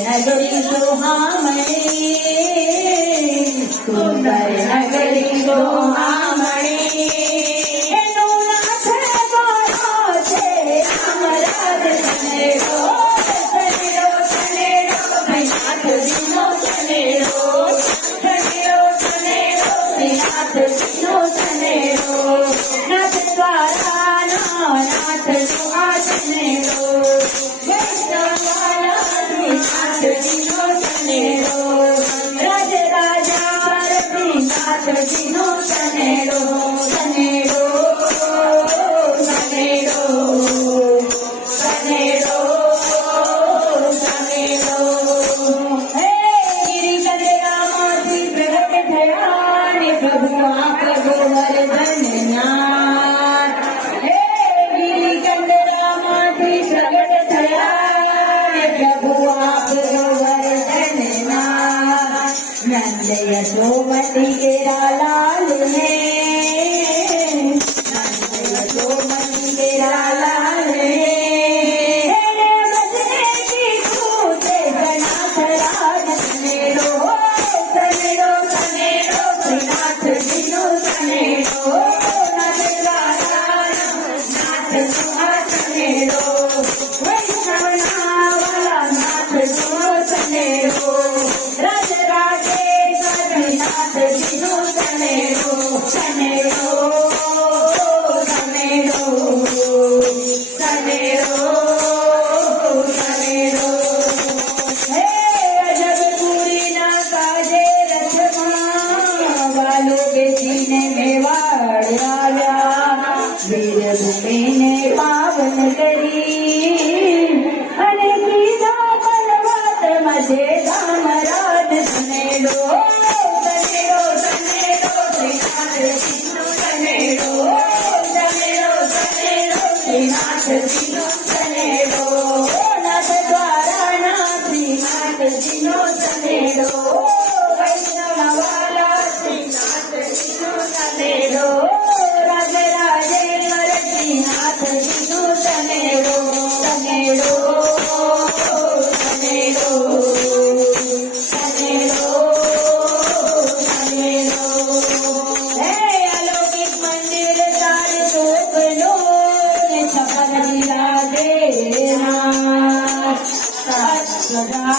નગરી સોહામણી, સુંદર નગરી સોહામણી. એનો નાથ ગોરો છે રામરાજ સનેડો, સનેડો સનેડો શ્રીનાથજીનો સનેડો, સનેડો સનેડો શ્રીનાથજીનો સનેડો. નાથ દ્વારાનો નાથનો આ સનેડો, વૈષ્ણવવાળા શ્રીનાથજીનો સનેડો, રાજ રાજા શ્રીનાથજીનો સનેડો, સનેડો સનેડો સનેડો સનેડો. હે ગિરિકંદરામાંથી પ્રગટ થયા ને પ્રભુ આપ ગોવર્ધનનાથ. હે ગિરિકંદરામાંથી પ્રગટ થયા ને પ્રભુ આપ ગોવર્ધનનાથ. નંદ યશોમતી કેરા લાલ હે, નંદ યશોમતી કેરા લાલ હે. એને બજને કીધું તે ગણાધરાજ સનેડો, સનેડો સનેડો શ્રીનાથજીનો સનેડો, નાથ દ્વારાનો નાથનો આ સનેડો, વૈષ્ણવના વાલા નાથનો સનેડો, રાજ રાજેશ્વર નાથજીનો સનેડો, સનેડો સનેડો સનેડો સનેડો. હે અજબપુરીના કાજે રથમાં વાલો બેસીને મેવાડ આવ્યા, વીરભૂમિને પાવન કરી અને કીધા પર્વતમાં જે ધામરાજ સનેડો, સનેડો સનેડો શ્રીનાથજીનો સનેડો, સનેડો સનેડો શ્રીનાથજીનો સનેડો, નાથ દ્વારાના શ્રીનાથજીનો સનેડો, વૈષ્ણવવાલા શ્રીનાથજીનો સનેડો, રાજ રાજેશ્વર શ્રીનાથજીનો સનેડો, સનેડો સનેડો સનેડો સનેડો. હે અલૌકિક મંદિર તાર ચોકનો ને છપન બિરાજેના, સાત સદા